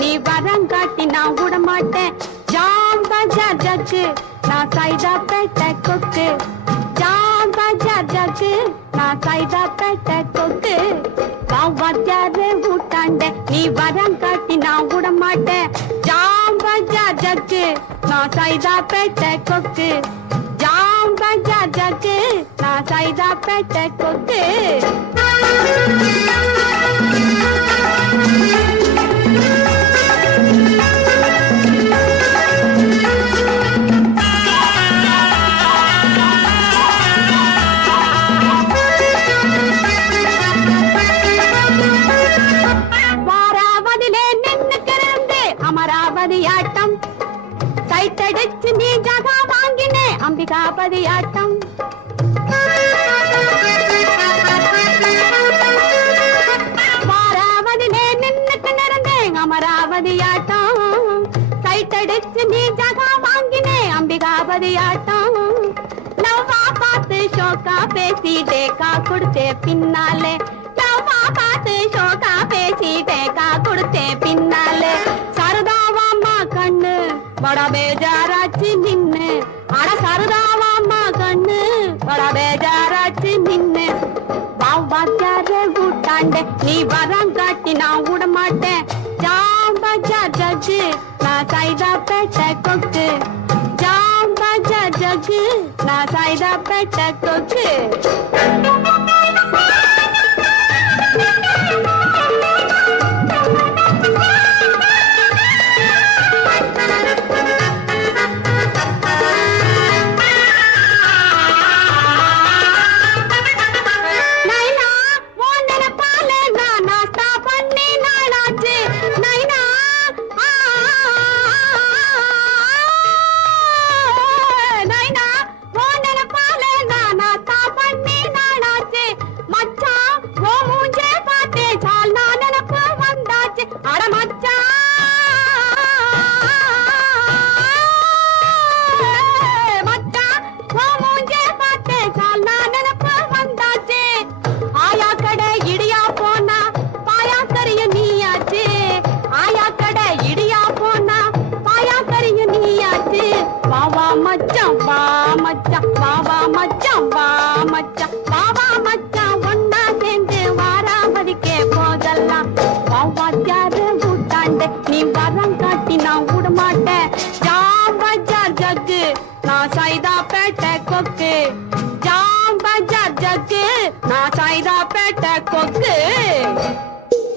நீ வரங்காட்டி நான் விட மாட்டேன். ஜாம் பஜார் ஜக்கு நான் சைதா பேட்டை கொக்கு. ஜாம் பஜார் ஜக்கு நான் சைதா பேட்டை கொக்கு. வாத்தியாரே ஊட்டாண்ட நீ வரங்காட்டி நான் விட மாட்டேன். ஜாம் பஜார் ஜக்கு நான் சைதா பேட்டை கொக்கு. ஜாம் பஜார் ஜக்கு நான் சைதா பேட்டை கொக்கு. அமராவதியாட்டம் சைட்டடிச்சு நீ ஜகா வாங்கினே அம்பிகாபதியாட்டம். வாராவதிலே நின்னுக்கு நிறந்தேன் அமராவதியாட்டம் சைட்டடிச்சு நீ ஜகா வாங்கினே அம்பிகாபதியாட்டம். லவ்வா பார்த்து ஷோக்கா பேசி டேக்கா கொடுத்தே பின்னாலே. லவ்வா பார்த்து ஷோக்கா பேசி டேக்கா கொடுத்தே பின்னாலே. கண்ணு பட பேஜாராச்சு நின்னு. அட சரதாவாம்மா கண்ணு பட பேஜாராச்சு நின்னு. வாத்தியாரே ஊட்டாண்ட நீ வரங்காட்டி நான் விட மாட்டேன். ஜாம் பஜார் ஜக்கு நான் சைதா பேட்டை கொக்கு. ஜாம் பஜார் ஜக்கு நான் சைதா பேட்டை கொக்கு. ஒன்னா சேர்ந்து வாராமதிக்கே போதெல்லாம். வாத்தியாரு ஊட்டாண்ட நீ வரங்காட்டி நான் விட மாட்டேன். ஜாம் பஜார் ஜக்கு நான் சைதா பேட்டை கொக்கு. ஜாம் பஜார் ஜக்கு நான் சைதா பேட்டை கொக்கு.